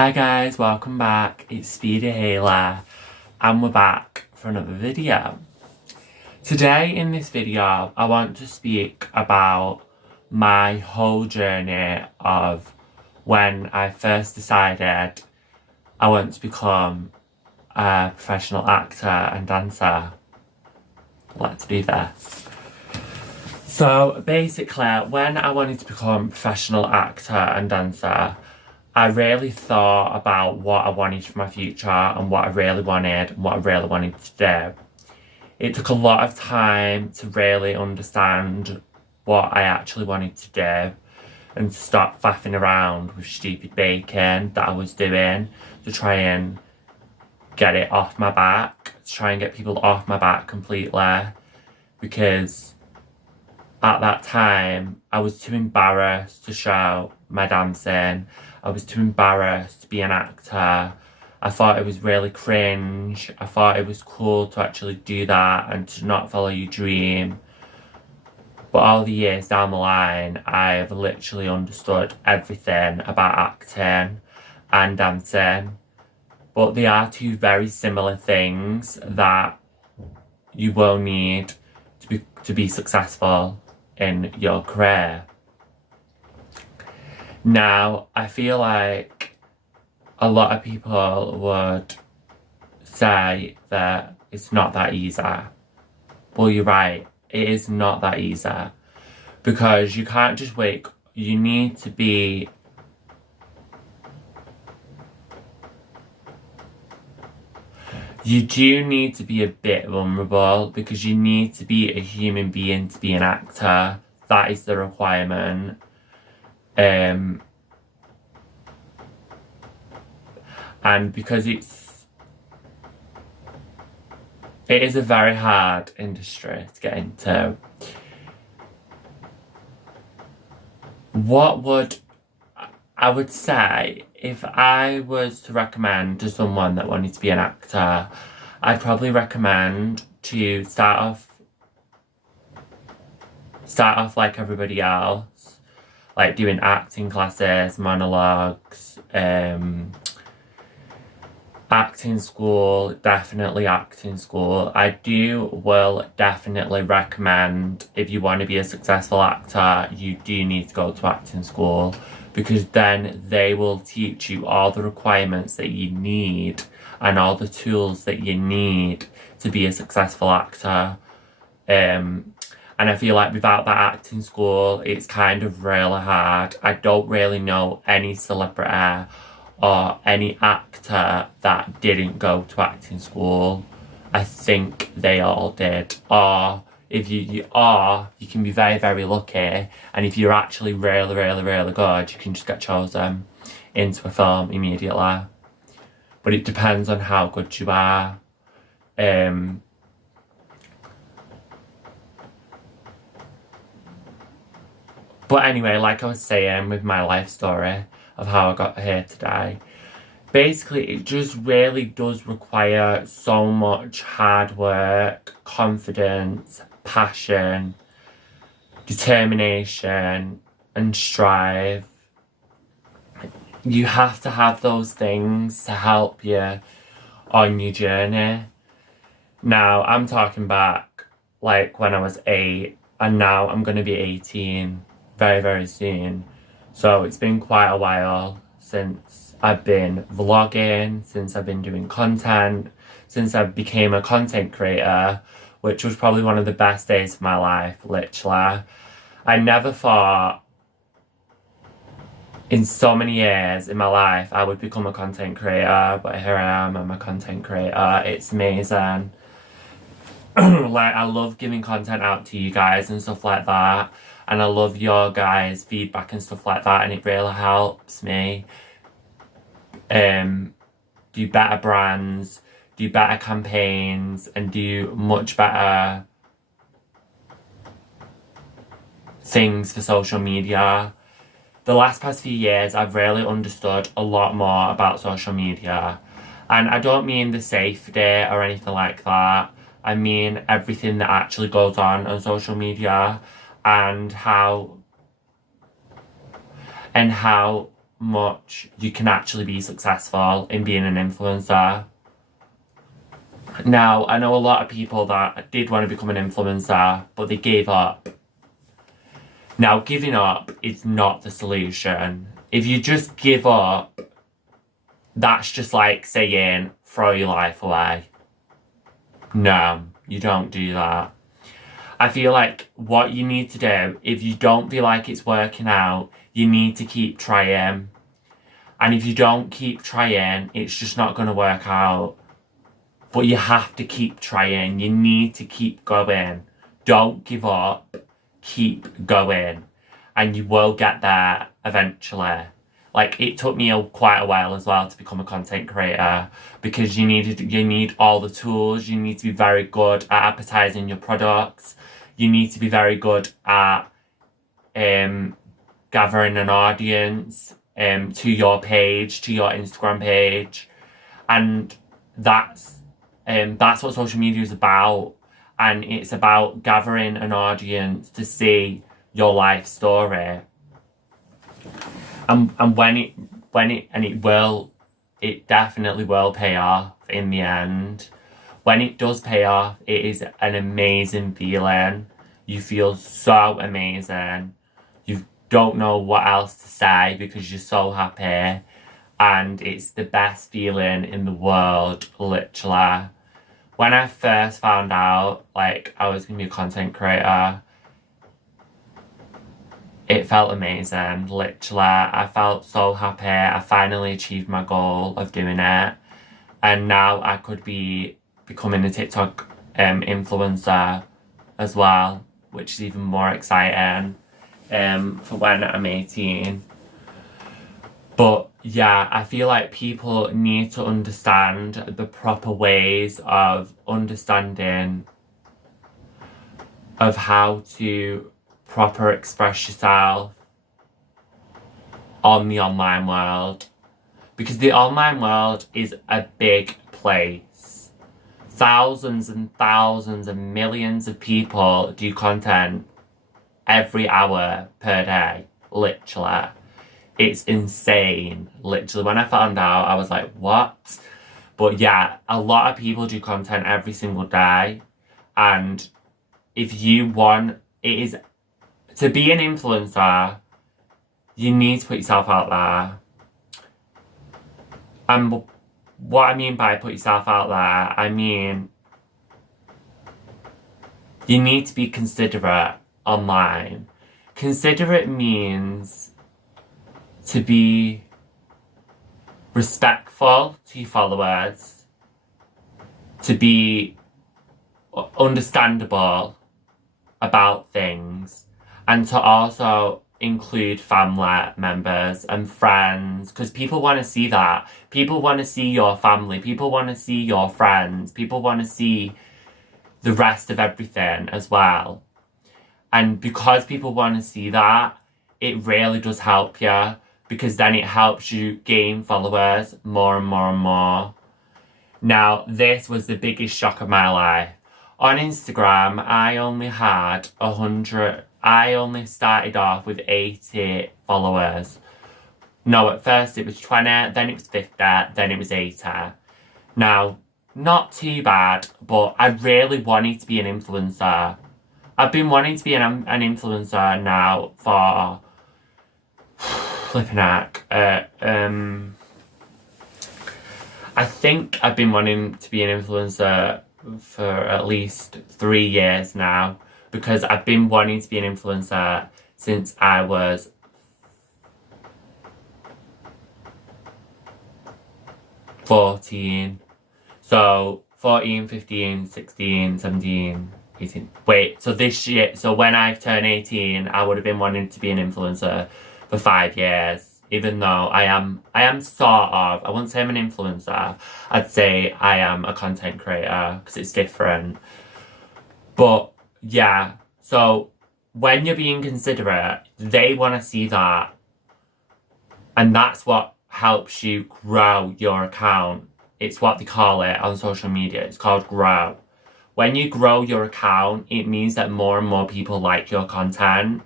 Hi guys, welcome back. It's Speedy Hayler and we're back for another video. Today in this video I want to speak about my whole journey of when I first decided I want to become a professional actor and dancer. Let's do this. So basically when I wanted to become a professional actor and dancer, I really thought about what I wanted for my future and what I really wanted and what I really wanted to do. It took a lot of time to really understand what I actually wanted to do and to stop faffing around with stupid baking that I was doing to try and get it off my back, to try and get people off my back completely, because at that time I was too embarrassed to show my dancing. I was too embarrassed to be an actor. I thought it was really cringe. I thought it was cool to actually do that and to not follow your dream. But all the years down the line, I've literally understood everything about acting and dancing. But they are two very similar things that you will need to be successful in your career. Now, I feel like a lot of people would say that it's not that easy. Well, you're right, it is not that easy. Because you can't just you need to be You do need to be a bit vulnerable because you need to be a human being to be an actor. That is the requirement. And because it is a very hard industry to get into. I would say, if I was to recommend to someone that wanted to be an actor, I'd probably recommend to start off like everybody else, like doing acting classes, monologues, acting school, definitely acting school. I will definitely recommend, if you want to be a successful actor, you do need to go to acting school, because then they will teach you all the requirements that you need and all the tools that you need to be a successful actor. And I feel like without that acting school, it's kind of really hard. I don't really know any celebrity or any actor that didn't go to acting school. I think they all did. Or if you can be very, very lucky, and if you're actually really, really, really good, you can just get chosen into a film immediately. But it depends on how good you are. But anyway, like I was saying with my life story of how I got here today, basically it just really does require so much hard work, confidence, passion, determination, and strive. You have to have those things to help you on your journey. Now, I'm talking back like when I was 8, and now I'm going to be 18 very, very soon. So it's been quite a while since I've been vlogging, since I've been doing content, since I became a content creator, which was probably one of the best days of my life, literally. I never thought in so many years in my life I would become a content creator, but here I am, I'm a content creator. It's amazing. Like, I love giving content out to you guys and stuff like that, and I love your guys' feedback and stuff like that, and it really helps me do better brands, do better campaigns, and do much better things for social media. The last past few years, I've really understood a lot more about social media. And I don't mean the safety or anything like that. I mean everything that actually goes on social media, and how much you can actually be successful in being an influencer. Now, I know a lot of people that did want to become an influencer, but they gave up. Now, giving up is not the solution. If you just give up, that's just like saying, throw your life away. No, you don't do that. I feel like what you need to do, if you don't feel like it's working out, you need to keep trying. And if you don't keep trying, it's just not going to work out. But you have to keep trying. You need to keep going. Don't give up. Keep going. And you will get there eventually. Like, it took me quite a while as well to become a content creator, because you need all the tools. You need to be very good at advertising your products. You need to be very good at gathering an audience to your page, to your Instagram page. And that's what social media is about. And it's about gathering an audience to see your life story. And it definitely will pay off in the end. When it does pay off, it is an amazing feeling. You feel so amazing. You don't know what else to say because you're so happy. And it's the best feeling in the world, literally. When I first found out, like, I was going to be a content creator, it felt amazing, literally. I felt so happy. I finally achieved my goal of doing it. And now I could be becoming a TikTok influencer as well, which is even more exciting for when I'm 18. But yeah, I feel like people need to understand the proper ways of understanding of how to proper express yourself on the online world. Because the online world is a big place. Thousands and thousands and millions of people do content every hour per day, literally. It's insane, literally. When I found out, I was like, what? But yeah, a lot of people do content every single day. And if you want, to be an influencer, you need to put yourself out there. And what I mean by put yourself out there, I mean, you need to be considerate online. Considerate means to be respectful to your followers, to be understandable about things, and to also include family members and friends, because people want to see that. People want to see your family. People want to see your friends. People want to see the rest of everything as well. And because people want to see that, it really does help you, because then it helps you gain followers more and more and more. Now, this was the biggest shock of my life. On Instagram, I only started off with 80 followers. No, at first it was 20, then it was 50, then it was 80. Now, not too bad, but I really wanted to be an influencer. I've been wanting to be an influencer now for flipping heck. I think I've been wanting to be an influencer for at least 3 years now, because I've been wanting to be an influencer since I was 14. So 14, 15, 16, 17, 18. Wait, so this year, so when I turn 18, I would have been wanting to be an influencer for 5 years. Even though I am sort of, I wouldn't say I'm an influencer, I'd say I am a content creator, because it's different. But yeah, so when you're being considerate, they want to see that. And that's what helps you grow your account. It's what they call it on social media. It's called grow. When you grow your account, it means that more and more people like your content.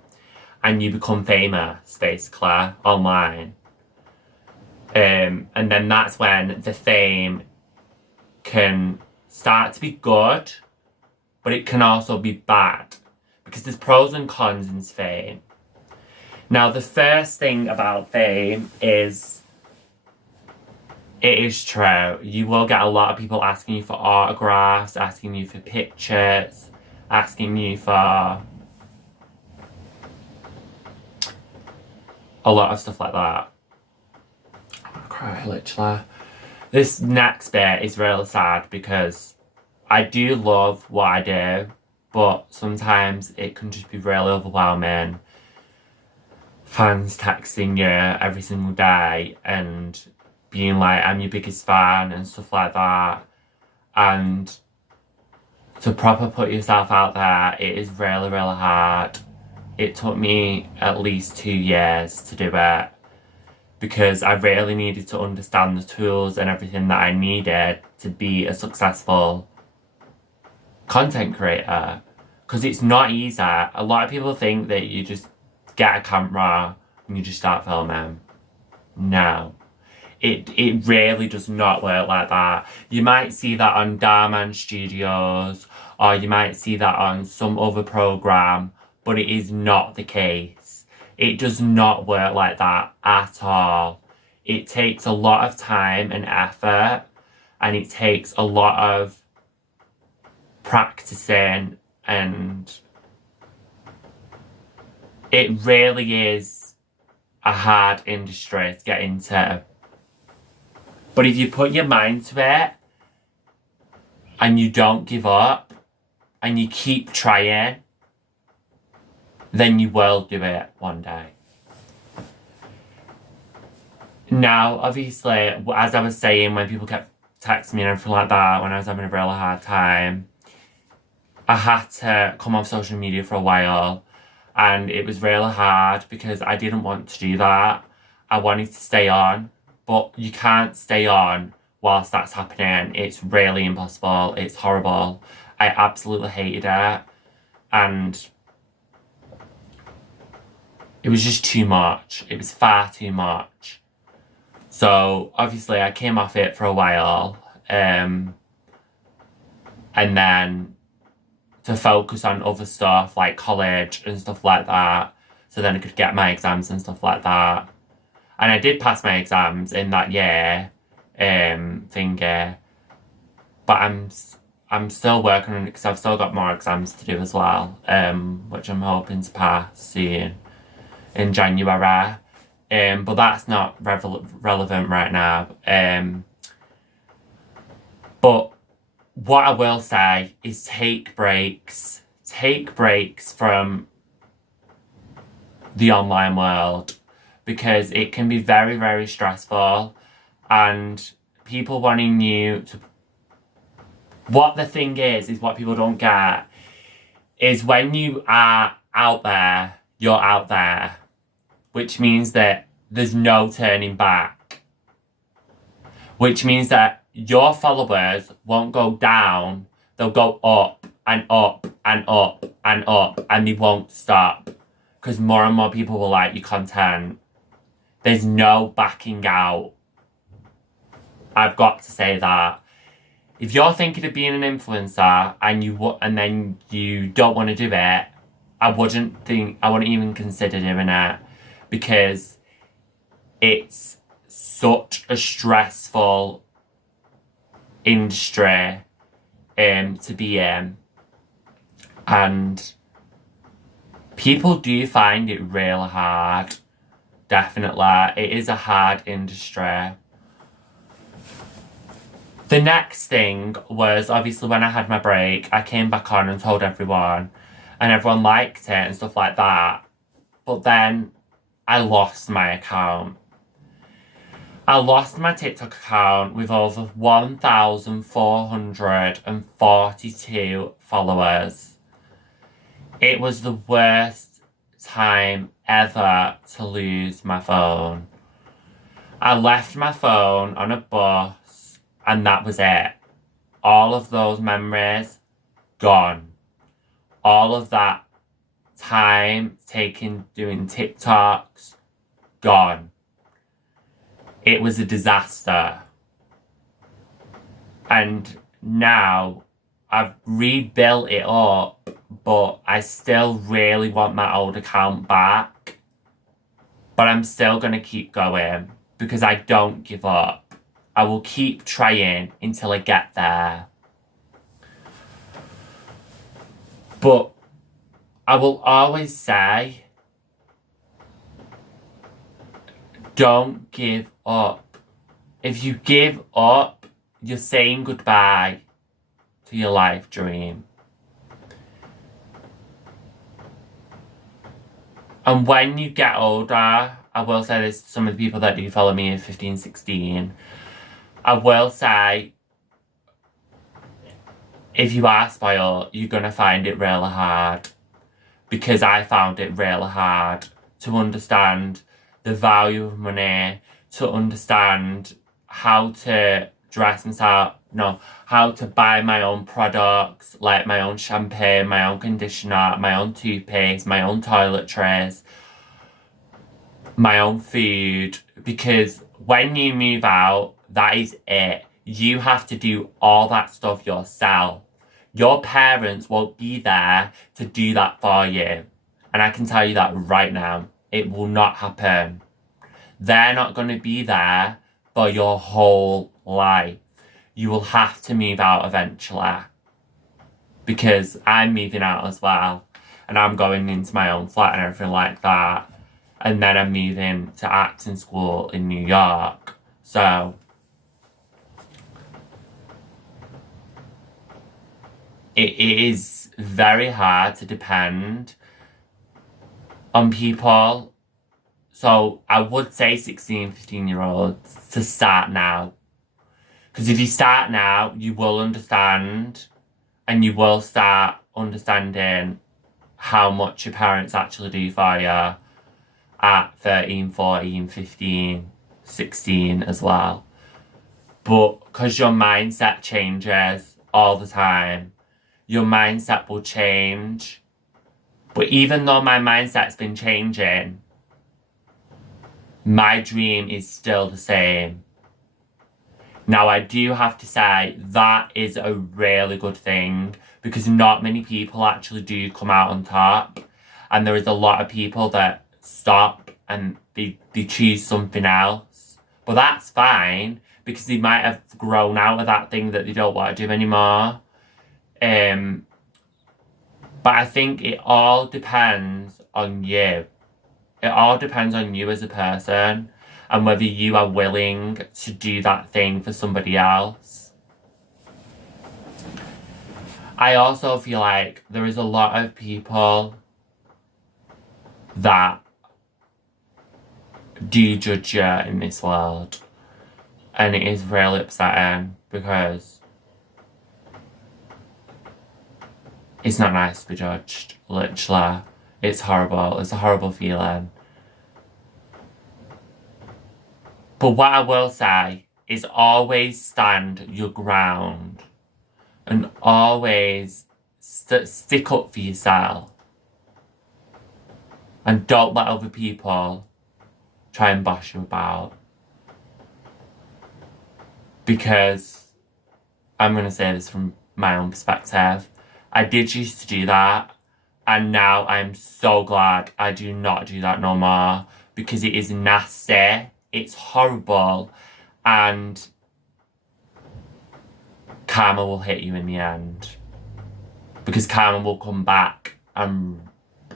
And you become famous, basically, online. And then that's when the fame can start to be good, but it can also be bad, because there's pros and cons in fame. Now, the first thing about fame is, it is true, you will get a lot of people asking you for autographs, asking you for pictures, asking you for a lot of stuff like that. I'm gonna cry, literally. This next bit is really sad because I do love what I do, but sometimes it can just be really overwhelming. Fans texting you every single day and being like, I'm your biggest fan and stuff like that. And to proper put yourself out there, it is really, really hard. It took me at least 2 years to do it, because I really needed to understand the tools and everything that I needed to be a successful content creator. Because it's not easy. A lot of people think that you just get a camera and you just start filming. No. It really does not work like that. You might see that on Darman Studios, or you might see that on some other program, but it is not the case. It does not work like that at all. It takes a lot of time and effort, and it takes a lot of practicing, and it really is a hard industry to get into. But if you put your mind to it, and you don't give up, and you keep trying, then you will do it one day. Now, obviously, as I was saying, when people kept texting me and everything like that, when I was having a really hard time, I had to come off social media for a while, and it was really hard because I didn't want to do that. I wanted to stay on, but you can't stay on whilst that's happening. It's really impossible. It's horrible. I absolutely hated it, and it was just too much. It was far too much. So obviously I came off it for a while, and then to focus on other stuff like college and stuff like that, so then I could get my exams and stuff like that. And I did pass my exams in that year, thingy, but I'm still working on it because I've still got more exams to do as well, which I'm hoping to pass soon in January. But that's not relevant right now. But what I will say is take breaks. Take breaks from the online world, because it can be very, very stressful, and people wanting you to... What the thing is what people don't get is when you are out there, you're out there, which means that there's no turning back. Which means that your followers won't go down, they'll go up and up and up and up, and they won't stop, because more and more people will like your content. There's no backing out. I've got to say that. If you're thinking of being an influencer and then you don't want to do it, I wouldn't even consider doing it, because it's such a stressful industry to be in, and people do find it real hard. Definitely, it is a hard industry. The next thing was, obviously, when I had my break, I came back on and told everyone, and everyone liked it and stuff like that. But then I lost my account. I lost my TikTok account with over 1,442 followers. It was the worst time ever to lose my phone. I left my phone on a bus, and that was it. All of those memories, gone. All of that time taken doing TikToks, gone. it was a disaster. And now I've rebuilt it up, but I still really want my old account back. But I'm still going to keep going because I don't give up. I will keep trying until I get there. But I will always say, don't give up. If you give up, you're saying goodbye to your life dream. And when you get older, I will say this to some of the people that do follow me in 15, 16, I will say, if you are spoiled, you're going to find it really hard. Because I found it really hard to understand the value of money, to understand how to dress myself, how to buy my own products, like my own shampoo, my own conditioner, my own toothpaste, my own toiletries, my own food. Because when you move out, that is it. You have to do all that stuff yourself. Your parents won't be there to do that for you. And I can tell you that right now. It will not happen. They're not going to be there for your whole life. You will have to move out eventually. Because I'm moving out as well. And I'm going into my own flat and everything like that. And then I'm moving to acting school in New York. So it is very hard to depend on people. So I would say 16, 15-year-olds to start now. Because if you start now, you will understand and you will start understanding how much your parents actually do for you at 13, 14, 15, 16 as well. But because your mindset changes all the time, your mindset will change. But even though my mindset's been changing, my dream is still the same. Now, I do have to say that is a really good thing because not many people actually do come out on top. And there is a lot of people that stop and they choose something else. But that's fine because they might have grown out of that thing that they don't want to do anymore. But I think it all depends on you. It all depends on you as a person and whether you are willing to do that thing for somebody else. I also feel like there is a lot of people that do judge you in this world. And it is really upsetting because it's not nice to be judged, literally. It's horrible. It's a horrible feeling. But what I will say is always stand your ground. And always stick up for yourself. And don't let other people try and boss you about. Because I'm going to say this from my own perspective. I did used to do that, and now I'm so glad I do not do that no more because it is nasty, it's horrible, and karma will hit you in the end. Because karma will come back and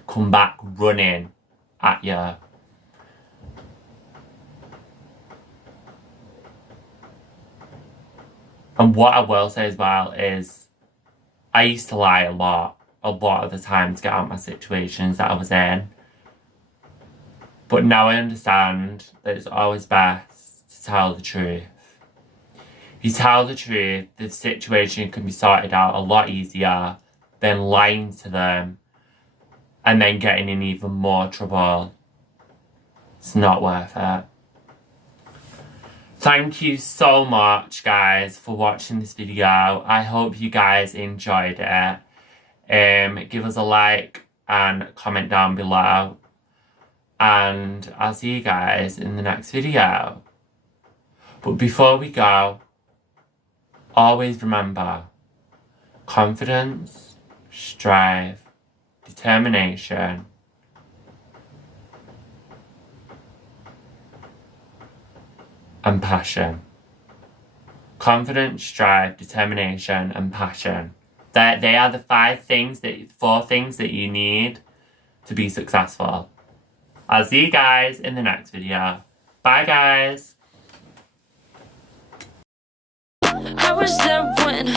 come back running at you. And what I will say as well is I used to lie a lot of the time to get out of my situations that I was in. But now I understand that it's always best to tell the truth. If you tell the truth, the situation can be sorted out a lot easier than lying to them and then getting in even more trouble. It's not worth it. Thank you so much, guys, for watching this video. I hope you guys enjoyed it. Give us a like and comment down below. And I'll see you guys in the next video. But before we go, always remember confidence, strive, determination, and passion. Confidence, strive, determination, and passion. They are the four things that you need to be successful. I'll see you guys in the next video. Bye, guys. I was there when